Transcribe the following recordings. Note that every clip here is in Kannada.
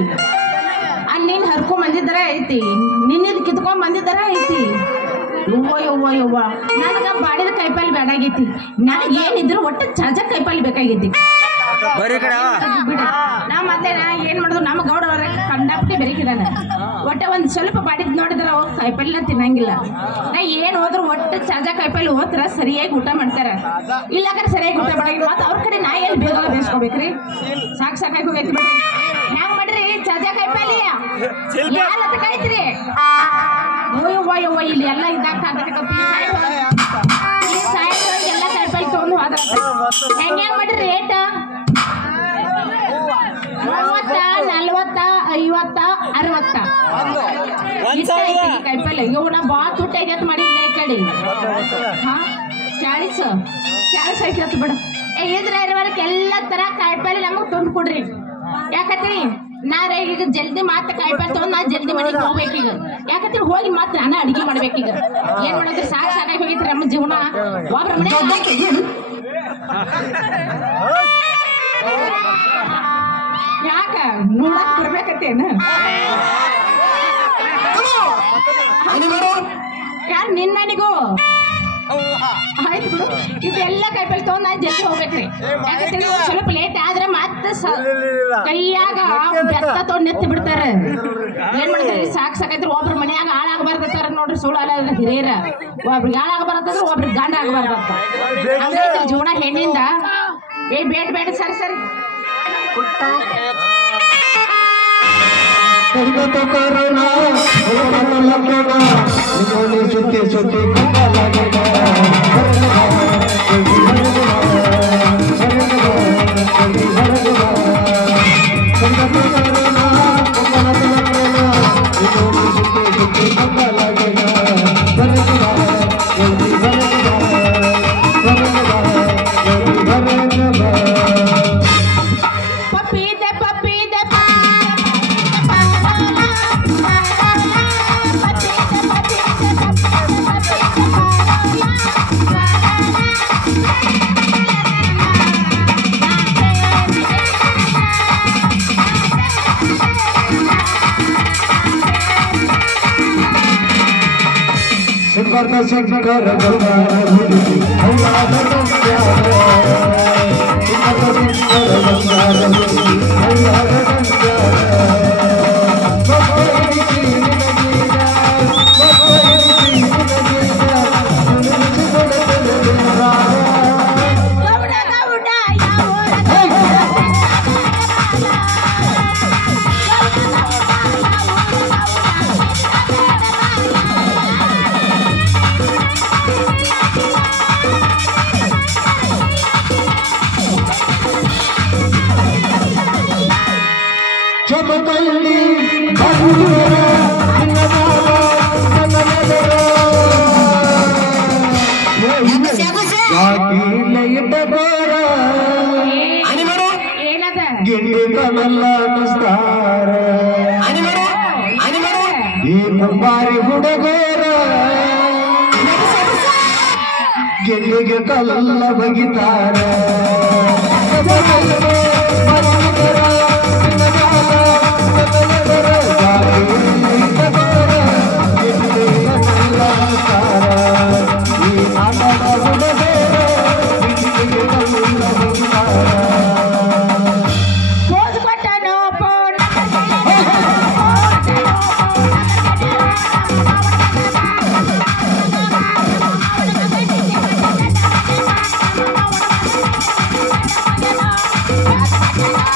ಕಾಯಿಪಲ್ಲೆ ಅಲ್ಲಿ ನೀನು ಹರ್ಕೊಂಡ್ ಬಂದಿದ್ದರ ಐತಿ ನಿನ್ನಿದ್ ಕಿತ್ಕೊಂಡ್ ಬಂದಿದ್ದರ ಐತಿ ಯವ್ವ ನನಗೆ ಬಾಡಿದ ಕಾಯಿಪಲ್ಲೆ ಬೇಡಾಗೈತಿ ನನಗೆ ಏನಿದ್ರು ಒಟ್ಟು ಚಾಜ ಕಾಯಿಪಲ್ಲೆ ಬೇಕಾಗೈತಿ ನಾ ಮತ್ತೆ ಏನ್ ಮಾಡುದು ನಮ್ಮ ಗೌಡವ್ರ ಕಂಡಾಪಟ್ಟಿ ಬೆರಕಿದಾನ ಒಟ್ಟ ಒಂದ್ ಸ್ವಲ್ಪ ಬಾಡಿದ್ ನೋಡಿದ್ರ ಅವ್ರು ಕಾಯಿಪಲ್ಲೆ ತಿನ್ನಂಗಿಲ್ಲ ನಾ ಏನ್ ಹೋದ್ರು ಒಟ್ಟು ಚಾಜಾ ಕಾಯಿಪಲ್ಲೆ ಹೋದ್ರ ಸರಿಯಾಗಿ ಊಟ ಮಾಡ್ತಾರ ಇಲ್ಲಾಕಡೆ ಸರಿಯಾಗಿ ಊಟ ಮಾಡಂಗಿಲ್ಲ ಮತ್ತ ಅವ್ರ ಕಡೆ ನಾ ಎಲ್ಲಿ ಬೇಗ ಬೇಯಿಸ್ಕೋಬೇಕ್ರಿ ಸಾಕಾಗಿ ಹೋಗೈತಿ ಬಿಡ್ರಿ ಹ್ಯಾಂಗ ಮಾಡ್ರಿ ಚಾಜಾ ಕಾಯಿಪಲ್ಲೆ ಯಾರ ಕಾಯ್ತ್ರಿ ಯವ್ವ ಇಲ್ಲಿ ಎಲ್ಲ ಇದ್ದಾಗ ಎಲ್ಲ ಕಾಯಿಪಲ್ಲೆ ತಗೊಂಡು ಹೋದ ಹೆಂಗ್ ಮಾಡ್ರಿ ರೇಟ್ 30, 40, 50, 60 ಕಾಯಿಪಲ್ಲೆ ಇವ್ನ ಬಾ ತುಟ್ಟಾಗ್ಯತ್ ಮಾಡಿಲ್ಲ ಈ ಕಡೆ 40 ಐತಿ ಬಿಡ ಇದ್ರ ಎಲ್ಲ ತರ ಕಾಯಿಪಲ್ಲೆ ನಮಗ್ ತಂದು ಕೊಡ್ರಿ ಯಾಕತ್ರಿ ನಾರ ಈಗ ಜಲ್ದಿ ಮಾತ್ರ ಕಾಯಿಪಲ್ಲೆ ತಗೊಂಡ್ ನಾ ಜಲ್ದಿ ಮನೆಗೆ ಹೋಗ್ಬೇಕೀಗ ಯಾಕಂದ್ರೆ ಹೋಗಿ ಮಾತ್ರ ನಾನು ಅಡಿಗೆ ಮಾಡ್ಬೇಕೀಗ ಏನ್ ಮಾಡಿದ್ರಿ ಸಾಕಾಗಿ ಹೋಗಿತ್ರಿ ನಮ್ಮ ಜೀವನ ಒಬ್ರ ಮನೆ ಯಾಕ ನೋಡಕ್ ಬರ್ಬೇಕತ್ತೇನ ಯಾರು ನಿನ್ನನಿಗೂ ಆಯ್ತು ಬಿಡು ಇದೆಲ್ಲ ಕಾಯಿಪಲ್ಲೆ ತಗೊಂಡ್ ನಾ ಜಲ್ದಿ ಹೋಗ್ಬೇಕ್ರಿ ಯಾಕಂದ್ರೆ ಸ್ವಲ್ಪ ಲೇಟ್ ಆದ್ರೆ ಮತ್ತೆ ಕೈಯಾಗ ಬೆತ್ತ ತಗೊಂಡ್ ನೆತ್ತಿ ಬಿಡ್ತಾರ ಏನ್ ಮಾಡ್ತಾರ ಸಾಕಾಯ್ತ್ರಿ ಒಬ್ರ ಮನ್ಯಾಗ ಹಾಳಾಗಬಾರ್ದತ್ತಾರ ನೋಡ್ರಿ ಸುಳ್ಳ ಹಿರಿಯರ ಒಬ್ರಿಗೆ ಹಾಳಾಗಬಾರ್ದಂದ್ರ ಒಬ್ರಿಗೆ ಗಂಡ ಆಗಬಾರ್ದತ್ತ ಹಂಗೈತ್ರಿ ಜೀವನ ಹೆಣ್ಣಿಂದ ಬೇಡ ಸರಿ ಬಾರಿ ಹುಡುಗರ ಗೆಲ್ಲಿಗೆ ಕಲ್ಲ ಬಗಿತಾರ Yeah.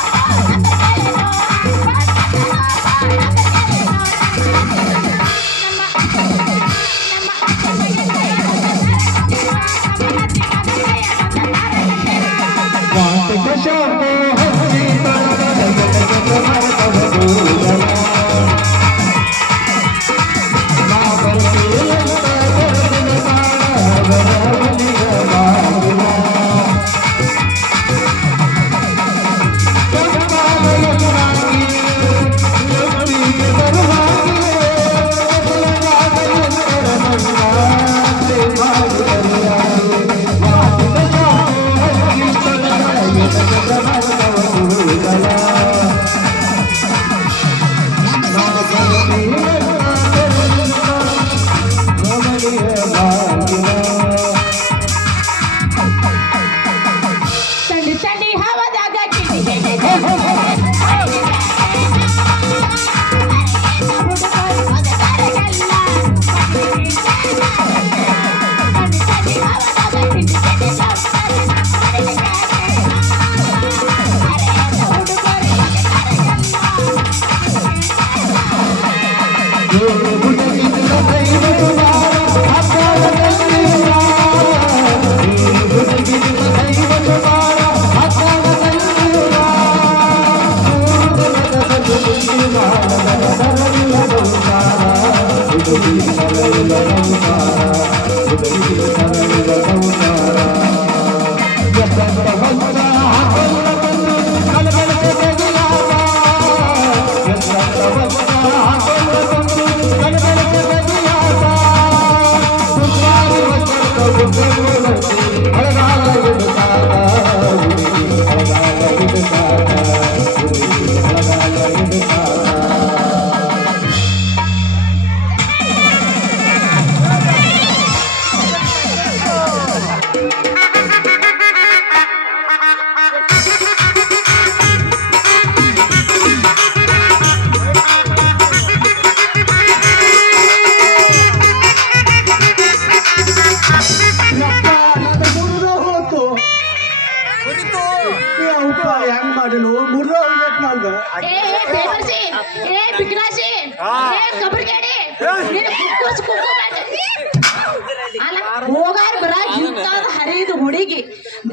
ಹೋಗಾರ ಬರ ಇಂತಾದ ಹರಿದು ಹುಡುಗಿ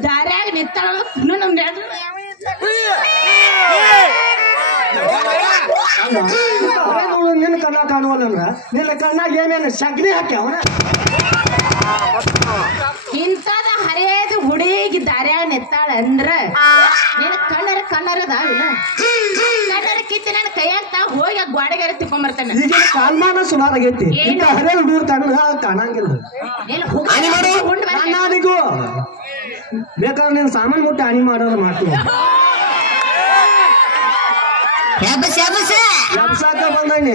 ದಾರ್ಯಾಗ ನಿತ್ತಾಳ ನಮ್ ನಿನ್ನ ಕಣ್ಣ ಕಾಣುವಲ್ಲ ನಿನ್ನ ಕಣ್ಣಾಗ ಏನೇನು ಸಗಣಿ ಹಾಕ್ಯಾವನ ಇಂತಾದ ಹರಿದು ಹುಡುಗಿ ದಾರ್ಯಾಗ ನಿತ್ತಾಳ ಅಂದ್ರ ನಿನ್ನ ಕಣ್ಣರ ಅದಾವಿಲ್ಲ ಕಣ್ಣರ ಕಿತ್ತಿ ನನ್ನ ಕೈಯಾಗ ಹೋಗಿ ಗೋಡೆಗಾರ ತಿಕ್ಕೊಂಬರ್ತಾನೆ ಈಗಿನ ಕಾಲ್ಮಾನ ಸುಮಾರು ಆಗೈತಿ ಇಂತ ಹರೇ ಹುಡುಗರು ಕಣ್ಣ ಕಾಣಂಗಿಲ್ಲ ನಾನಿಗೂ ಬೇಕಾದ್ರೆ ನೀನ್ ಸಾಮಾನು ಮುಟ್ಟಿ ಹಾನಿ ಮಾಡೋದು ಮಾಡ್ತೀವಿ ಎಬ್ಸಾಕ ಬಂದಣ್ಣಿ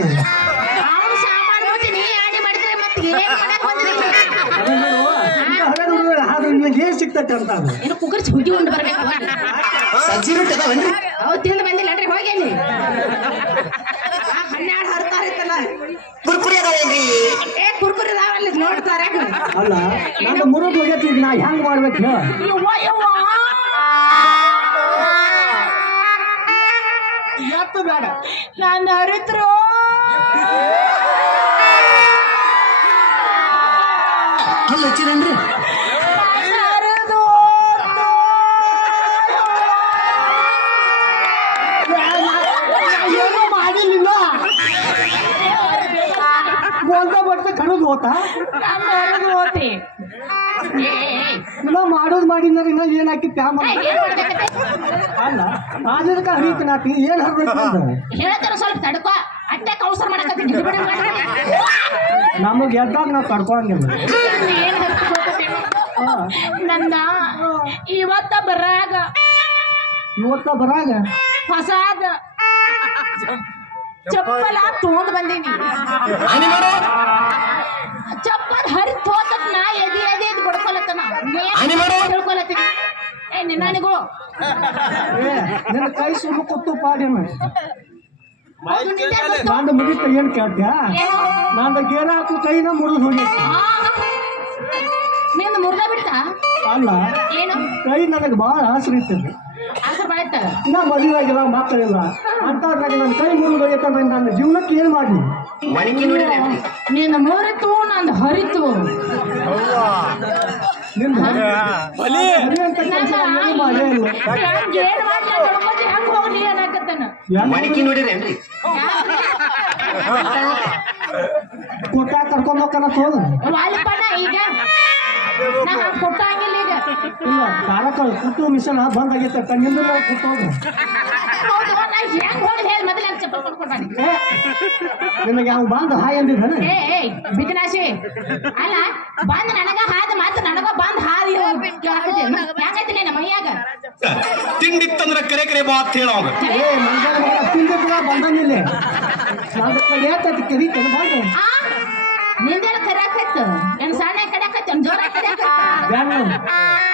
ಏನ್ ಸಿಗ್ತೈತೆ ಅಂತ ಕುಕ್ಕರ್ ಹುಗಿ ಉಂಡು ಬರ್ಬೇಕು ಸಜ್ಜಿ ರೊಟ್ಟಿ ಅದಾವನ್ರಿ ಅವ್ ತಿಂದು ಬಂದಿಲ್ಲನ್ರಿ ಹೋಗಿ ಅಲ್ಲಿ 12 ಹರ್ತಾರ ಇತ್ತಲ್ಲ ಕುರ್ಕುರಿ ಅದಾವೇನ್ರಿ ಕುರ್ಕುರಿ ಅದಾವಲ್ಲಿ ನೋಡ್ತಾರೆ ಅಲ್ಲ ನಾನು ಮುರುದ್ ಹೋಗೈತಿ ಈಗ ನಾ ಹೆಂಗ್ ಮಾಡ್ಬೇಕು ಎತ್ತು ಬೇಡ ನಾನು ಹರಿದ್ರು ಅಲ್ಲ ಹಚ್ಚಿರೇನ್ರಿ ಏನೋ ಮಾಡಿಲ್ಲ ಗೋಲ್ದ ಬಟ್ಟೆ ಕಣದ್ ಹೋತಾ ಹೋತಿ ಇಲ್ಲ ಮಾಡೋದು ಮಾಡಿದ್ರೆ ಇನ್ನ ಏನ್ ಹಾಕಿ ಪ್ಯಾಮ್ ಅಲ್ಲ ಅದಕ್ಕೆ ಹರಿತನಾತಿ ಏನ್ ಹರ್ಬೇಕು ಹೇಳ್ತಾರ ಸ್ವಲ್ಪ ತಡ್ಕೋ ಅಟ್ಟೆ ಕೌಸರ್ ಮಾಡಕತ್ತೀನಿ ನಮಗ್ ಎದ್ದಾಗ ನಾವ್ ತಡ್ಕೊಂಗಿಲ್ಲ ನನ್ನ ಇವತ್ತ ಬರಾಗ ಹೊಸಾದ ಚಪ್ಪಲ ತಗೊಂಡ್ ಬಂದೀನಿ ಚಪ್ಪಲ್ ಹರಿದ್ ಹೋಗತ್ ನಾ ಎದಿ ಬಡ್ಕೊಲತ್ತನ ತಿಳ್ಕೊಲತ್ತೀನಿ ಏ ನಿನ್ನನಿಗೂ ನಿನ್ನ ಕೈ ಸುಳ್ಳು ಕೊತ್ತು ಪಾಡಿನ ನಂದು ಮುಗಿತ ಏನ್ ಕೇಳ್ತ್ಯಾ ನಂದು ಗೇರ ಹಾಕು ಕೈನ ಮುರಿದು ಹೋಗಿ ನಿಂದು ಮುರ್ದ ಬಿಡ್ತ ಅಲ್ಲ ಏನು ಕೈ ನನಗೆ ಬಹಳ ಆಸರೆ ಇರ್ತದೆ ಆಸರ್ ಬಾಯ್ತಾರ ನಾ ಮದುವೆ ಆಗಿಲ್ಲ ಮಕ್ಕಳಿಲ್ಲ ಅಂತವ್ರಾಗ ನನ್ನ ಕೈ ಮುರಿದು ಹೋಗೈತಂದ್ರೆ ನನ್ನ ಜೀವನಕ್ಕೆ ಏನ್ ಮಾಡಿ ನಿನ್ನ ಮುರಿತು ನಂದು ಹರಿತು ನಿನ್ನ ಹೆಂಗ್ ಹೋಗ್ಲಿ ಅನ್ನಕತ್ತಾನ ಕೊಟ್ಟ ಕರ್ಕೊಂಡ್ ಹೋಗ್ತಾನ ಹೋದ ವಾಲಿಪಣ್ಣ ಈಗ ನಾ ಕೊಟ್ಟಂಗಿಲ್ಲ ಈಗ ಇಲ್ಲ ಕಾರಕ ಕುಟ್ಟು ಮಿಷನ್ ಬಂದ್ ಆಗೈತೆ ಕಣ್ಣಿಂದ ಕುಟ್ಟೋಗ ಹೆಂಗ್ ಹೋಗಿ ಹೇಳಿ ಮೊದಲ ಚಪ್ಪಲ್ ಕೊಡ್ಕೊಡ್ಬಾನಿ ನಿನಗೆ ಅವ್ನು ಬಂದು ಹಾಯ್ ಅಂದಿದ್ದಾನೆ ಏ ಬಿಕನಾಶಿ ಅಲ್ಲ ಬಂದ್ ನನಗ ಹಾದ ಮಾತು ನನಗ ಬಂದ್ ಹಾದಿ ಯಾಕೈತಿ ನಿನ್ನ ಮೈಯಾಗ ತಿಂಡಿತ್ತಂದ್ರೆ ಕರೆ ಬಾ ಅಂತ ಹೇಳೋಗ ಏ ಮಂಗಳ ತಿಂದಿಲ್ಲ ಬಂದಂಗಿಲ್ಲ ನಾನು ಕಡಿಯತ್ತ ಕರೀತೇನೆ ಬಂದು ನಿಂದೆಲ್ಲ ಕರಿಯಾಕತ್ತು ಏನ್ ಸಣ್ಣ ಕಡಿಯಾಕತ್ತು ಏನ್ ಜೋರ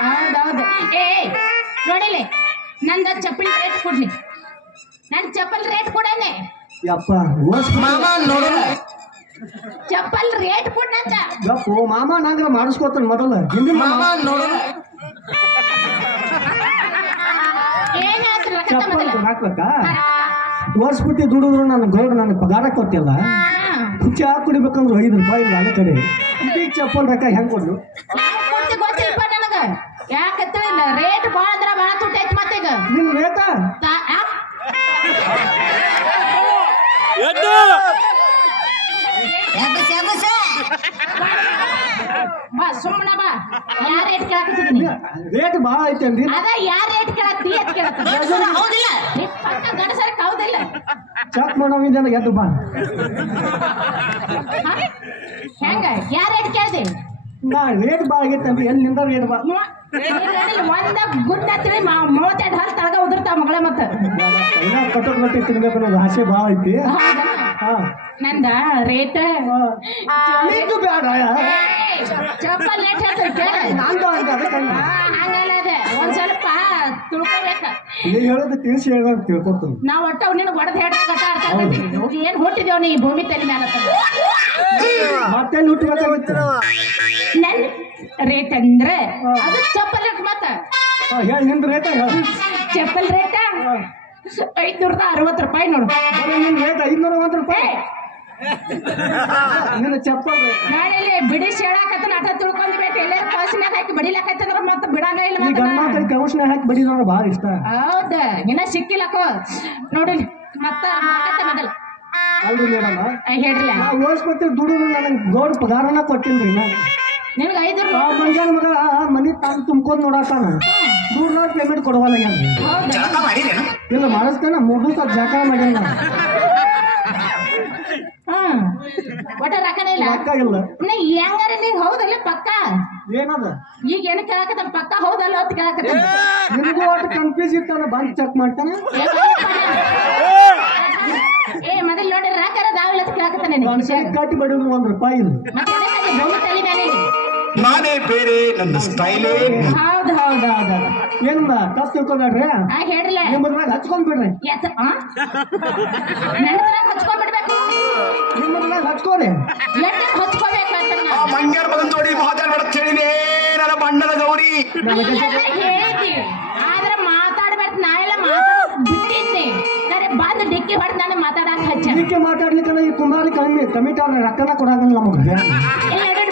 ಹೌದೌದು ಏ ನೋಡಿಲಿ ನಂದ ಚಪ್ಪಲಿ ರೇಟ್ ಕೊಡ್ಲಿ ನನ್ ಚಪ್ಪಲ್ ರೇಟ್ ಕೊಡನೆ ಯಪ್ಪ ಮಾಮ ನೋಡಲ್ಲ ಚಪ್ಪಲ್ ರೇಟ್ ಕೊಡಂತ ಯಪ್ಪೋ ಮಾಮ ನಂಗ್ರ ಮಾಡಿಸ್ಕೋತಾನ ಮೊದಲ ಹಿಂದಿನ ಮಾಮ ನೋಡಲ್ಲ ಏನಾಯ್ತು ಚಪ್ಪಲ್ ಹಾಕ್ಬೇಕಾ ವರ್ಷ ಪುಟ್ಟಿ ದುಡಿದ್ರು ನನ್ನ ಗೌಡ್ರು ನನಗೆ ಪಗಾರ ಕೊಟ್ಟಿಲ್ಲ. ಚಾ ಕುಡಿಬೇಕಂದ್ರೆ 5 ರೂಪಾಯಿ ಇಲ್ಲ ಅದೇ ಕಡೆ ಈಗ ಚಪ್ಪಲ್ ರೊಕ್ಕ ಹೆಂಗ್ ಕೊಡ್ಲು? ಗೊತ್ತಿಲ್ಪ ನನಗ ಯಾಕತ್ತ ರೇಟ್ ಭಾಳ ಅಂದ್ರ ಭಾಳ ತುಟ್ಟಿ ಐತಿ ಮತ್ತೀಗ ನಿನ್ ರೇಟ ಬಾ ಸುಮ್ಮನೆ ಬಾ ಯಾ ರೇಟ್ ಕೇಳಕತ್ತಿದ್ದೀನಿ ರೇಟ್ ಭಾಳ ಐತೆ ಅಂದಿ. ಅದ ಯಾ ರೇಟ್ ಕೇಳತ್ತಿ ಅಂತ ಕೇಳತ್ತ ಹೌದಿಲ್ಲ ಪಕ್ಕ ಗಣಸರಕ್ಕೆ ಹೌದಿಲ್ಲ ಚೆಕ್ ಮಾಡೋವಿಂದ ಎದ್ದು ಬಾ. ಹೆಂಗ ಯಾ ರೇಟ್ ಕೇಳ್ದೆ ನಾ ರೇಟ್ ಭಾಳ ಆಗೈತೆ ಅಂದ್ರಿ ಎಲ್ಲಿಂದ ರೇಟ್ ಬಾ ಒಂದ ಗುಡ್ ಹತ್ತಿರ 32 ಹಲ್ ತಳಗ ಉದುರ್ತಾವ ಮಗಳ ಮತ್ತ ಕಟ್ಟೋಟ್ ಗಟ್ಟಿ ತಿನ್ಬೇಕು ಅನ್ನೋದು ಆಸೆ ಭಾಳ ಐತಿ. ಹಾ ನಂದ ರೇಟ್ ನಿಂದು ಬೇಡ ಚಪ್ಪಲ್ ರೇಟ್ ಹೇಳ್ತಾರೆ ನಂದು ಹಂಗಲ್ಲ ಅದ ಒಂದ್ ಸ್ವಲ್ಪ ತಿಳ್ಕೊಬೇಕ ಈಗ ಹೇಳೋದು ತಿಳಿಸಿ ಹೇಳೋದು ತಿಳ್ಕೊತೀನಿ. ನಾವ್ ಒಟ್ಟ ನಿನಗ್ ಹೊಡೆದ್ ಹೇಳ್ದಾಗ ಏನ್ ಹುಟ್ಟಿದೇವ್ ನೀ ಭೂಮಿ ತಲೆ ಮ್ಯಾಲ ಮತ್ತೆ ಹುಟ್ಟಬೇಕಾಗಿತ್ತು. ನನ್ ರೇಟ್ ಅಂದ್ರೆ ಅದು ಚಪ್ಪಲ್ ರೇಟ್ ಮತ್ತ ಹೇಳಿ ನಿಂದು ರೇಟ ಹೇಳಿ. ಚಪ್ಪಲ್ ರೇಟ 560 ರೂಪಾಯಿ ನೋಡು ನಿನ್ ರೇಟ್ 530 ರೂಪಾಯಿ. ನಿನ್ನ ಚಪ್ಪಲ್ ರೇಟ್ ನಾಳೆಲ್ಲಿ ಬಿಡಿಸಿ ಹೇಳಾಕತ್ತ ಆಟ ತಿಳ್ಕೊಂಡ್ ಬೇಕು ಎಲ್ಲಾರು ಕಾಸಿನಾಗ ಹಾಕಿ ಬಡಿಲಾಕತ್ತಂದ್ರ ಮತ್ತ ಬಿಡಂಗ ಇಲ್ಲ ಈ ಗಂಡ ಮಕ್ಕಳಿಗೆ ಕೌಶನ ಹಾಕಿ ಬಡಿದವ್ರು ಭಾಳ ಇಷ್ಟ. ಹೌದ ಇನ್ನ ಸಿಕ್ಕಿಲ್ಲಕೋ ನೋಡಿ ಮತ್ತ ಮೊದಲ ಅಲ್ರಿ ಮೇಡಮ್ ಹೇಳ್ರಿಲ್ಲ ನಾವು ಓಡಿಸ್ಕೊತೀವಿ ದುಡಿದು ನನಗೆ ಗೌಡ್ ಪಗಾರನ ಕೊಟ್ಟಿಲ್ರಿ ನಾನು. ನಿಮ್ಗೆ 5 ಮಂಜಾನ ಮಗ ಮನಿ ತಾನು ತುಂಬ್ಕೊಂಡ್ ನೋಡಾತಾನ ದುಡ್ಡು ಪೇಮೆಂಟ್ ಕೊಡವಲ್ಲ ಇಲ್ಲ ಮಾಡಿಸ್ತಾನ 3 ದಿವಸ ಜಾಕ ಮಾಡ್ಯಾನ. ಒಟ್ಟ ರೊಕ್ಕನೇ ಇಲ್ಲ ರೊಕ್ಕ ಇಲ್ಲ ಹೆಂಗಾರ ನೀವ್ ಹೌದಲ್ಲ ಪಕ್ಕ ಏನದ ಈಗ ಏನ್ ಕೇಳಕತ್ತ ಪಕ್ಕ ಹೌದಲ್ಲ ಅಂತ ಕೇಳಕತ್ತ ನಿಮಗೂ ಒಟ್ಟು ಕನ್ಫ್ಯೂಸ್ ಇರ್ತಾನ ಬಂದ್ ಚೆಕ್ ಮಾಡ್ತಾನೆ. ಏ ಮೊದಲ್ ನೋಡಿ ರಾಕರ ದಾವಿಲ್ಲ ಅಂತ ಕೇಳಕತ್ತಾನೆ ಕಟ್ಟಿ ಬಡಿದ್ರು 1 ರೂಪಾಯಿ ಇಲ್ಲ. ಮತ್ತೆ ಭೂಮಿ ತಲೆ ಮೇಲೆ ನಾನೇ ಬೇರೆ ನನ್ನ ಸ್ಟೈಲೇ ಹೌದು ಹೌದು ಹೌದು ಏನ್ ತಪ್ಪು ತಿಳ್ಕೊಂಡ್ರಿ ಹೇಳ್ರಿಲ್ಲ ನಿಮ್ಮದ್ರಾಗ ಹಚ್ಕೊಂಡ್ ಬಿಡ್ರಿ. ನನ್ನ ಹಚ್ಕೊಂಡ್ಬಿಡ್ಬೇಕು ನಿಮ್ಮದ್ರಾಗ ಹಚ್ಕೋರಿ ಎಟ್ಟ ಹಚ್ಕೋಬೇಕು ಅಂತ ಆ ಮಂಗ್ಯಾರ ಮಗನ್ ಜೋಡಿ ಮಾತಾಡ್ಬೇಡ ಹೇಳಿದೆ ನನ್ನ ಬಣ್ಣದ ಗೌರಿ. ಹೇಳಿದ್ವಿ ಆದ್ರೆ ಮಾತಾಡ್ಬೇಕು ನಾ ಎಲ್ಲ ಮಾತಾಡೋದು ಬಿಟ್ಟಿದ್ದೆ ಕರೆ ಬಂದು ಡಿಕ್ಕಿ ಹೊಡೆದು ನಾನು ಮಾತಾಡಕ್ ಹಚ್ಚ ಇದಕ್ಕೆ ಮಾತಾಡ್ಲಿಕ್ಕೆ ಈ ಕುಮಾರಿ ಕಮಿಟಿ ಅವ್ರ ರೊಕ್ಕನ ಕೊಡಂಗಿಲ್ಲ ನಮಗೆ.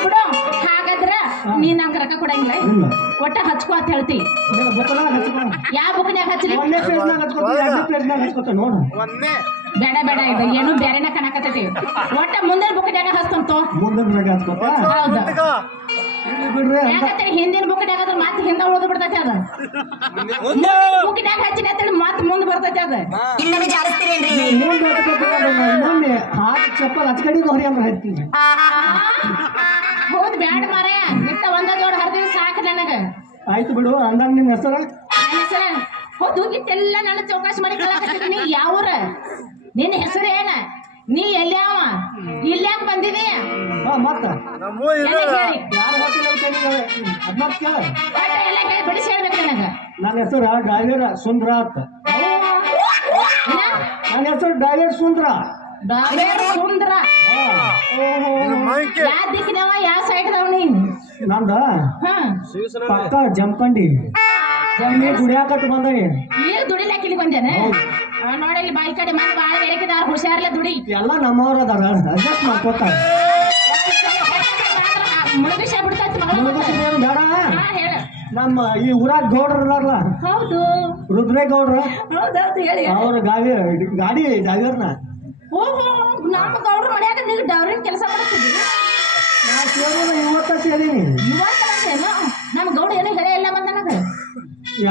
ಬಿಡು ಹಾಗಾದ್ರ ನೀನ್ ನಂಗೆ ರೊಕ್ಕ ಕೊಡಂಗಿಲ್ಲ ಇಲ್ಲ ಒಟ್ಟ ಹಚ್ಕೋ ಅಂತ ಹೇಳ್ತಿ ಬುಕ್ನಾಗ ಹಚ್ಕೊ ಯಾವ ಬುಕ್ನ್ಯಾಗ ಹಚ್ಚಲಿ 1ನೇ ಪೇಜ್ನಾಗ ಹಚ್ಕೊತ 2ನೇ ಪೇಜ್ನಾಗ ಹಚ್ಕೊತ ನೋಡು. ಬೇಡ ಬೇಡ ಇದು ಏನು ಬೇರೆನ ಕಣಕತ್ತೈತಿ ಒಟ್ಟ ಮುಂದಿನ ಬುಕ್ನ್ಯಾಗ ಹಚ್ಕೊಂತ ಮುಂದಿನ ಹಚ್ಕೊತ ಹೌದು ಬಿಡ್ರಿ ಯಾಕಂದ್ರೆ ಹಿಂದಿನ ಬುಕ್ನ್ಯಾಗ ಅದ್ರ ಮತ್ತೆ ಹಿಂದ ಉಳಿದು ಬಿಡ್ತೈತಿ ಅದ ಬುಕ್ನ್ಯಾಗ ಹಚ್ಚಿನ ಅಂತೇಳಿ ಮತ್ತೆ ಮುಂದೆ ಬರ್ತೈತಿ ಅದ ಮುಂದೆ ಮೊನ್ನೆ ಹಾಕಿ ಚಪ್ಪಲ್ ಹಚ್ಕಡಿಗೆ ಹೊರಿ ಅಂದ್ರೆ ಹಚ್ತೀನಿ. ಹೌದು ಬ್ಯಾಡ ಮಾರೇ ನಿತ್ತ ಒಂದ ಜೋಡ್ ಹರಿದ ಸಾಕು ನನಗ ಆಯ್ತು ಬಿಡು ಅಂದಾಗ ನಿನ್ನ ಹೆಸರ ನನ್ನ ಹೆಸರ ಹೌದು ಇಟ್ಟೆಲ್ಲ ನನ್ನ ಚೌಕಾಶಿ ಮಾಡಿ ಕೇಳಕತ್ತೀನಿ ಯಾವೂರ ನಿನ್ನ ಹೆಸರು ಏನ ನೀ ಎಲ್ಯಾವ ಇಲ್ಯಾಕ ಬಂದಿದಿ ಮತ್ತ ಯಾರು ಗೊತ್ತಿಲ್ಲ ಅದನ್ನ ಕೇಳ. ಎಲ್ಲ ಕೇಳಿ ಬಿಡಿಸಿ ಹೇಳ್ಬೇಕು ನನಗ ನನ್ನ ಹೆಸರು ಡ್ರೈವರ್ ಸುಂದ್ರ ಅಂತ. ನನ್ನ ಹೆಸರು ಡ್ರೈವರ್ ಸುಂದ್ರ. ಸುಂದ್ರ ಯಾವ ದಿಕ್ಕಿನವ ಯಾವ ಸೈಡ್ದವ ನೀ ನಂದ ಪಕ್ಕ ಜಂಪಂಡಿ ದುಡಿಯಾಕತ್ ಬಂದನಿ ಈಗ ದುಡಿಲಾಕ ಇಲ್ಲಿ ಬಂದೇನೆ ನೋಡಲಿ ಬಾಯಿ ಕಡೆ ಮತ್ತೆ ಬಾಳ ಬೆಳಕಿದಾರ ಹುಷಾರ್ಲೆ ದುಡಿ ಎಲ್ಲ ನಮ್ಮವ್ರ ಅದಾರ ಅಡ್ಜಸ್ಟ್ ಮಾಡ್ಕೊತಾರ. ಮುಳುಗಿಸ ಬಿಡ್ತೈತಿ ಬೇಡ ಹೇಳ ನಮ್ಮ ಈ ಊರಾಗ ಗೌಡ್ರ ಅದಾರಲ್ಲ ಹೌದು ರುದ್ರೇಗೌಡ್ರ ಹೌದೌದು ಹೇಳಿ ಅವ್ರ ಗಾಡಿ ಡ್ರೈವರ್ನ ಓಹೋ ನಮ್ಮ ಗೌಡ್ರ ಮನ್ಯಾಗ ನೀವು ಡೌರಿನ ಕೆಲಸ ಮಾಡ್ತಿದ್ವಿ ನಾ ಸೇರೋದು ಇವತ್ತ ಸೇರೀನಿ. ಇವತ್ತೇನು ನಮ್ಮ ಗೌಡ ಏನೋ ಹೇಳೇ ಇಲ್ಲ ಬಂದ ನನಗ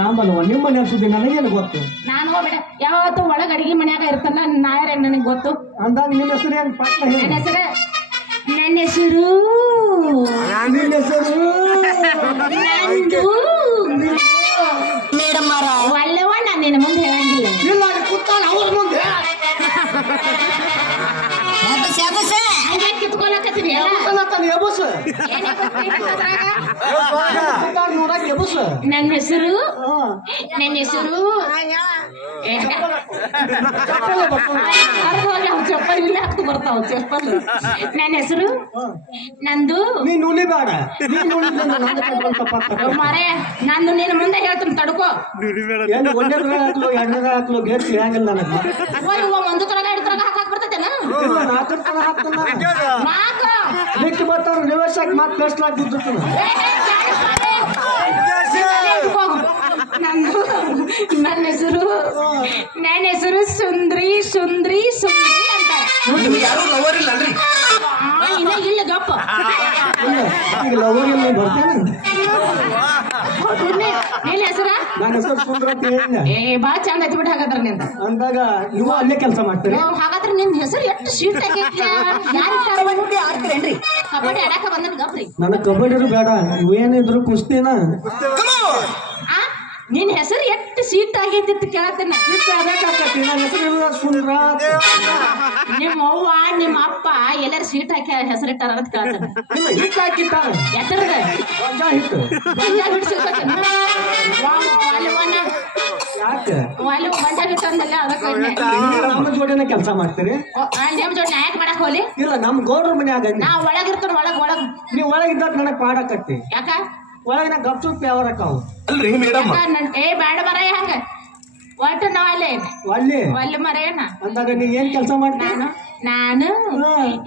ಆಂಬಲ್ವ ನಿಮ್ಮ ಮನೆ ಸುದ್ದಿ ನನಗೇನು ಗೊತ್ತು. ನಾನು ಹೋಗ್ಬೇಡ ಯಾವತ್ತು ಒಳಗ ಅಡಿಗೆ ಮನ್ಯಾಗ ಇರ್ತಾನ ನಾಯರ ನನಗೆ ಗೊತ್ತು ಅಂದಾಗ ನಿಮ್ಮ ಹೆಸರು ಏನ್ ಪಟ್ಟ ನನ್ನ ಹೆಸರು ನನ್ನ ಹೆಸರು ನಿನ್ನ ಹೆಸರು ಮೇಡಮ್ ಒಳ್ಳೆವ ನಾನು ನಿನ್ನ ಮುಂದೆ ಹೇಳಂಗಿಲ್ಲ ಇಲ್ಲ ಕೂತಾನ ಅವ್ರ ಮುಂದೆ ಹಂಗೆ ಕಿತ್ಕೊಳಕತ್ತೀನಿ ಎಬಸ್ ನೋಡಕ್ ಎಬಸ್. ನನ್ನ ಹೆಸರು ನನ್ನ ಹೆಸರು ಚಪ್ಪಲ್ ಇಲ್ಲ ಹೊತ್ತು ಬರ್ತಾವ ಚಪ್ಪಲ್. ನನ್ನ ಹೆಸರು ನಂದು ನೀನ್ ನುಲಿ ಬೇಡ ನೀನ್ ಮಾರೇ ನಂದು ನಿನ್ನ ಮುಂದೆ ಹೇಳ್ತೀನಿ ತಡ್ಕೋ. ಏನು ಒಂದನೇ ಹಾಕ್ಲು ಎರಡನೇ ಹಾಕ್ಲು ಗೇಟ್ ಹಂಗಿಲ್ಲ ನನಗೆ ಒಂದು ತರಗ ಎರಡು ತರಗ ಹಾಕಕ್ ಬರ್ತೈತೇನ? ನಾಲ್ಕರ ತರ ಹಾಕ್ತಾನ ನಾಲ್ಕು ಬಿಟ್ಟು ಬರ್ತಾರ ರಿವರ್ಸ್ ಆಗಿ ಮತ್ತೆ ಬೆಸ್ಟ್ ಆಗ್ತಿತ್ತು ನನ್ನ ಹೆಸರು ಸುಂದ್ರಿ ಸುಂದ್ರಿ ಸುಂದ್ರಿ ಅಂತಾರೆ. ಯಾರು ಲವರ್ ಇಲ್ಲ ಅಲ್ರಿ? ಇನ್ನ ಇಲ್ಲ ಗಪ್ಪ. ಈಗ ಲವರ್ ಎಲ್ಲ ಬರ್ತೇನೆ ನಿನ್ನ ಹೆಸರ? ನನ್ನ ಹೆಸರು ಸುಂದ್ರ ಅಂತ ಹೇಳಿದ್ನ. ಬಾ ಚಂದ ಹಚ್ಚಿ ಬಿಟ್ಟು ಹಾಗಾದ್ರೆ ನಿಂದ ಅಂದಾಗ ನೀವು ಅಲ್ಲೇ ಕೆಲಸ ಮಾಡ್ತೀರಿ. ಹಾಗಾದ್ರೆ ನಿನ್ ಹೆಸರು ಎಷ್ಟು ಶೀಟ್ ಆಗೈತಿ. ಆಡ್ತೀರೇನ್ರಿ? ಕಬಡ್ಡಿ ಆಡಾಕ ಬಂದನ್ ಗಪ್ರಿ. ನನಗೆ ಕಬಡ್ಡಿ ಬೇಡ ಇವೇನಿದ್ರು ಕುಸ್ತಿನ. ನಿನ್ ಹೆಸರು ಎಷ್ಟು ಸೀಟ್ ಆಗೈತಿ ಅಂತ ಕೇಳತ್ತೇನ. ನನ್ನ ಹೆಸರು ಸುಂದ್ರ. ನಿಮ್ಮ ಅವ್ವ ನಿಮ್ಮ ಅಪ್ಪ ಎಲ್ಲಾರು ಸೀಟ್ ಹಾಕಿ ಹೆಸರಿಟ್ಟಾರ ಅಂತ ಕೇಳತ್ತೇನ. ಹಿಟ್ಟು ಹಾಕಿಟ್ಟಾರ ಎತ್ತರದ ಗೊಂಜಾ ಹಿಟ್ಟು ಹಿಟ್ಟು ಸಿಗ್ತೇನ? ಯಾಕೆ ಗಂಜಾ ಹಿಟ್ಟು ಅಂದಲ್ಲ ಅದಕ್ಕೆ ನಮ್ಮ ಜೋಡಿನ ಕೆಲಸ ಮಾಡ್ತೀರಿ. ನಿಮ್ ಜೋಡಿ ನಾ ಯಾಕೆ ಮಾಡಕ್ ಹೋಲಿ? ಇಲ್ಲ ನಮ್ ಗೌಡ್ರ ಮನ್ಯಾಗ ನಾ ಒಳಗಿರ್ತಾನ ಒಳಗ್ ನೀವ್ ಒಳಗಿದ್ದಾಗ ನನಗ್ ಪಾಡಕತ್ತಿ. ಯಾಕ ಒಳಗಿನ ಗಪ್ಚುಪ್ ಯಾವರಕ್ಕಾವು ಅಲ್ರಿ ಮೇಡಮ್ ಬೇಡ ಮರಯ್ಯ ಹಂಗ ಒಟ್ಟು ನಾವಲ್ಲೇ ಒಲ್ಲೆ ಮರಯ್ಯನ ಅಂದಾಗ ನೀ ಏನ್ ಕೆಲಸ ಮಾಡ್ತೀನಿ? ನಾನು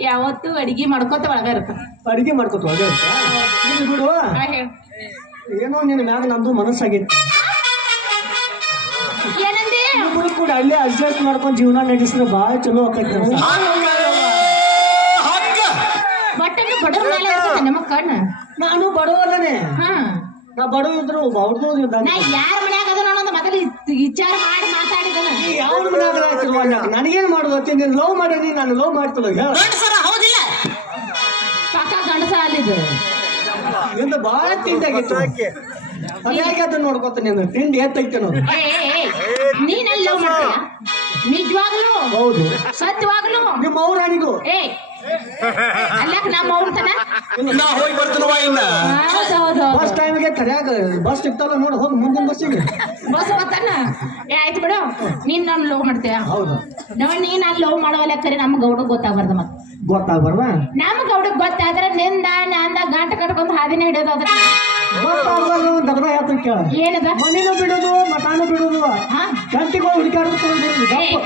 ಯಾವತ್ತು ಅಡಿಗೆ ಮಾಡ್ಕೊತ ಒಳಗ ಇರ್ತೇನೆ. ಅಡಿಗೆ ಮಾಡ್ಕೊತ ಬಿಡು. ಏನೋ ನಿನ್ ಮ್ಯಾಗ ನಮ್ದು ಮನಸ್ಸಾಗೈತಿ. ಏನಂದಿ? ಇಬ್ರು ಕೂಡ ಅಲ್ಲೇ ಅಡ್ಜಸ್ಟ್ ಮಾಡ್ಕೊಂಡ್ ಜೀವನ ನಡೆಸಿದ್ರೆ ಬಾಳ ಚಲೋ ಆಕೈತಿ. ಬಟ್ಟೆಗೆ ಬಡವ್ರ ಮೇಲೆ ಇರ್ತದೆ ನಮ್ಮ ಕಣ್ಣು. ನಾನು ಬಡವಲ್ಲನೆ. ನಾ ಬಡವ ಇದ್ರು ಅವ್ರದ್ದು ನಾ ಯಾರ ಮನ್ಯಾಗ ಅದ ಅನ್ನೋದು ಮೊದಲು ವಿಚಾರ ಮಾಡಿ ಮಾತಾಡಿದನ. ಯಾವ ಮನ್ಯಾಗ ನನಗೇನ್ ಮಾಡುದು? ನೀನ್ ಲವ್ ಮಾಡೀನಿ, ನಾನು ಲವ್ ಮಾಡ್ತಿಲ್ಲ. ಹೌದಿಲ್ಲ ಪಕ್ಕ ಗಂಡಸ ಅಲ್ಲಿದ್ದು ಇಂದ ಬಾಳ ತಿಂಡಿ ಆಗಿತ್ತು. ಅದ್ಯಾಕೆ ಅದನ್ನ ನೋಡ್ಕೊತ ನೀನು ತಿಂಡಿ ಎತ್ತೈತೆ ನೋಡು. ನೀನಲ್ಲಿ ಲವ್ ಮಾಡ್ತೀಯ ನಿಜವಾಗ್ಲು? ಹೌದು ಸತ್ಯವಾಗ್ಲು? ನಿಮ್ಮ ಅವ್ರಾಣಿಗೂ ಅಲ್ಲಕ್ ನಮ್ಮ ಅವ್ರತನ ನಾ ಹೋಗಿ ಬರ್ತೀನವ ಇಲ್ಲ. ಹೌದೌದು ಬಸ್ ಟೈಮ್ಗೆ ಕರ್ಯಾಗ ಬಸ್ ಸಿಗ್ತಲ್ಲ ನೋಡು, ಹೋಗಿ ಮುಂದಿನ ಬಸ್ಸಿಗೆ ಬಸ್ ಬರ್ತಾನ. ಆಯ್ತು ಬಿಡು, ನೀನ್ ನಾನು ಲವ್ ಮಾಡ್ತೀಯ. ಹೌದು ನೋಡಿ ನೀನ್ ನಾನು ಲವ್ ಮಾಡೋವಲ್ಲ ಕರೆ ನಮ್ಮ ಗೌಡಗ್ ಗೊತ್ತಾಗ್ಬಾರ್ದ. ಮತ್ತೆ ಗೊತ್ತಾಗ್ಬಾರ್ದ? ನಮ್ಮ ಗೌಡಗ್ ಗೊತ್ತಾದ್ರೆ ನಿಂದ ನಂದ ಗಂಟ ಕಟ್ಕೊಂಡ್ ಹಾದಿನ ಹಿಡಿಯೋದು. ಅದ್ರ ಗೊತ್ತಾಗ್ಬಾರ್ದು ದಗದ ಯಾತ್ರ ಕೇಳ. ಏನದ? ಮನೇನು ಬಿಡೋದು ಮಠಾನು ಬಿಡೋದು ಗಂಟಿಗೆ ಹೋಗಿ ಹುಡುಕಾಡೋದು.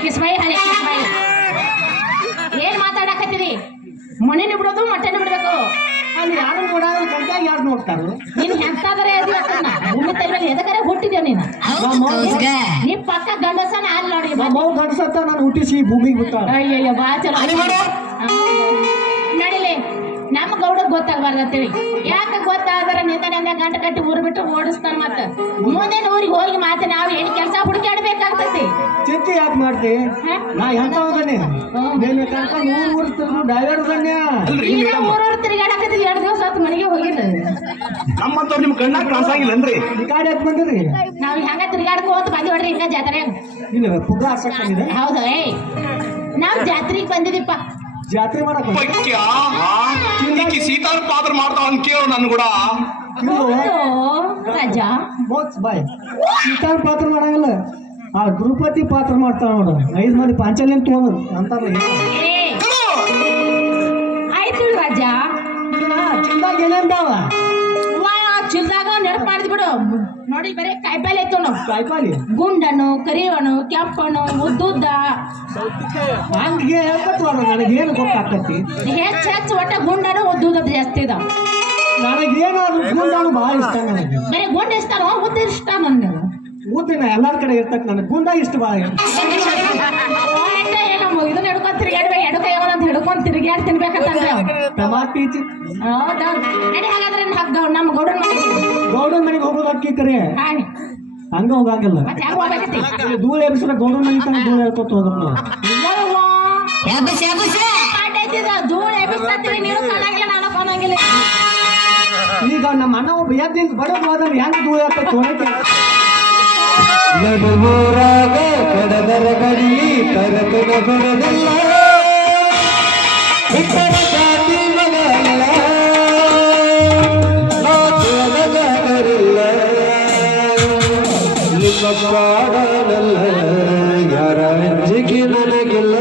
ಕಿಸ್ಬಾಯಿ ಹಳೆ ಕಿಸ್ಬಾಯಿ ಏನ್ ಮಾತಾಡಕತ್ತೀರಿ? ಮನೇನು ಬಿಡೋದು ಮಟ್ಟೆನು ಬಿಡ್ಬೇಕು. ಅಲ್ಲಿ ಯಾರು ನೋಡಾಗ ಗಂಟಾಗ ಯಾರು ನೋಡ್ತಾರ? ನೀನ್ ಎಂತಾದ್ರೆ ಭೂಮಿ ತಲೆ ಎದಕರೆ ಹುಟ್ಟಿದ್ಯೋ ನೀನು. ನೀ ಪಕ್ಕ ಗಂಡಸನ ಅಲ್ಲಿ ನೋಡಿ. ಮಗು ಗಂಡಸತ್ತ ನಾನು ಹುಟ್ಟಿಸಿ ಭೂಮಿಗೆ ಬಿಟ್ಟಾಳ. ಅಯ್ಯಯ್ಯ ಬಾ ಚಲೋ ನಡಿಲಿ. ನಮ್ಮ ಗೌಡಗ್ ಗೊತ್ತಾಗ್ಬಾರ್ದತ್ತೇಳಿ. ಯಾಕೆ ಗೊತ್ತಾದ್ರೆ ನಿಂದ ಗಂಟೆ ಕಟ್ಟಿ ಊರ್ ಬಿಟ್ಟು ಓಡಿಸ್ತಾನ. ಮತ್ತ ಮುಂದೆ ಊರಿಗೆ ಹೋಗಿ ಮಾತ್ರ ನಾವ್ ಏನ್ ಕೆಲಸ ಹುಡುಕಾಡ್ಬೇಕಾಗ್ತತಿ. ಚಿಂತೆ ಯಾಕೆ ಮಾಡ್ತಿ? ನಾ ಎಂತ ಹೋದನೆ ನೀನು ಕರ್ಕೊಂಡು ಊರು ತಿರುಗು ಡ್ರೈವರ್ ಬನ್ಯ. ಊರವ್ರು ತಿರುಗಾಡಕತ್ತೀವಿ. 2 ದಿವಸ ಹೊತ್ತು ಮನೆಗೆ ಹೋಗಿಲ್ಲ. ನಮ್ಮಂತವ್ರು ನಿಮ್ ಕಣ್ಣಾಗ ಕಾಣಿಸಂಗಿಲ್ಲನ್ರಿ? ಈ ಗಾಡಿ ಯಾಕೆ ಬಂದಿರಿ? ನಾವ್ ಹೆಂಗ ತಿರುಗಾಡ್ಕೋತ ಬಂದಿ ಹೊಡ್ರಿ ಹಿಂಗ ಜಾತ್ರೆ. ಇಲ್ಲ ಪುಗ್ಗ ಹಾಕ್ಸಕ್ ಬಂದಿದೆ. ಹೌದು ನಾವ್ ಜಾತ್ರೆಗೆ ಬಂದಿದಿಪ್ಪ. ಜಾತ್ರೆ ಮಾಡಕ್ ಈಕಿ ಸೀತಾರ ಪಾತ್ರ ಮಾಡ್ತಾವ ಅಂತ ಕೇಳು ನನ್ ಕೂಡ. ರಾಜಾ ಮೋತ್ಸ್ ಬಾಯ್ ಸೀತಾರ ಪಾತ್ರ ಮಾಡಂಗಿಲ್ಲ. ಆ ದ್ರೌಪದಿ ಪಾತ್ರ ಮಾಡ್ತಾವ ನೋಡು. 5 ಮಂದಿ ಪಾಂಚಾಲಿಯನ್ ತಗೊಂಡ್ರು ಅಂತಾರಲ್ಲ. ಆಯ್ತು ರಾಜಾ. ಚಿಂದಾಗ ಏನೇನ್ದಾವ? ಚಿಲ್ದಾಗ ನೆನಪು ಮಾಡಿದ್ ಬಿಡು. ನೋಡಿ ಬರೀ ಕಾಯಿಪಲ್ಲೆ ಐತು ನಾವು. ಕಾಯಿಪಾಲಿ ಗುಂಡನು ಕರಿವನು ಕೆಂಪನು ಉದ್ದುದ್ದ ಹಂಗೆ ಹೇಳ್ಕತ್ವ ನನಗೇನು ಗೊತ್ತಾಗ್ತತಿ. ಹೆಚ್ಚು ಒಟ್ಟ ಗುಂಡನು ಉದ್ದುದ್ದ ಜಾಸ್ತಿ ಇದಾವ. ನನಗೇನಾದ್ರು ಗುಂಡಾನು ಭಾಳ ಇಷ್ಟ. ನನಗೆ ಬರೀ ಗುಂಡ ಇಷ್ಟನೋ ಉದ್ದ ಇಷ್ಟ? ನನ್ಗೆ ಊದಿನ ಎಲ್ಲಾರ ಕಡೆ ಇರ್ತಕ್ ನನಗೆ ಗುಂಡ ಇಷ್ಟ ಭಾಳ. ಇದನ್ನ ಹಿಡ್ಕೊಂಡ್ ತಿರ್ಗಾಡ್ಬೇಕು. ಎಡಕ ಯಾವನಂತ ಹಿಡ್ಕೊಂಡ್ ತಿರ್ಗಾಡ್ ತಿನ್ಬೇಕಂತಂದ್ರೆ ಟಮಾಟಿ ಹೌದಾ? ನಡಿ ಹಾಗಾದ್ರೆ ನಮ್ಮ ಗೌಡನ ಮನೆಗೆ. ಗೌಡನ ಮನೆಗೆ ಹೋಗೋದು ಅಕ್ಕಿ ಕರೆ ಹಂಗ ಹೋಗಂಗಿಲ್ಲ. ಮತ್ತೆ ಹೆಂಗ್ ಹೋಗ್ಬೇಕತಿ? ಧೂಳು ಎಬ್ಸಿರ ಗೌಡನ ಮನೆ ತನಕ ಧೂಳು ಹೇಳ್ಕೊತ ಹೋಗ್ಬೇಕು ನಾವು. ಧೂಳು ಎಬ್ಬಿಸ್ತೀವಿ. ನೀವು ಕಾಣಂಗಿಲ್ಲ, ನಾನು ಕಾಣಂಗಿಲ್ಲ. ಈಗ ನಮ್ಮ ಅಣ್ಣ ಒಬ್ಬ ಎದ್ದಿಂದ ಬಡೋದು ಹೋದ್ರೆ ಹೆಂಗ್ ಧೂಳು ಹೇಳ್ಕೊತ ನಡುವೂರಾಗ ಕಡದರ ಗಡಿ ತರತನ ಬರದಲ್ಲ. ಇತರ ಜಾತಿ ಮಗಲ್ಲ ನಾಚರಿಲ್ಲ. ನಿಮ್ಮ ಪಾಡಲ್ಲ ಯಾರ ಅಂಜಿಕೆ ನನಗಿಲ್ಲ.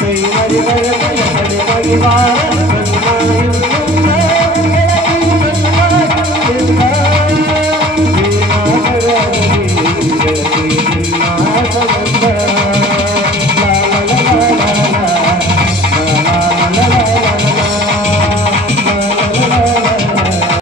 ಕೈ ಮರಿ ಬರ ಬರ ಬರ ಬರ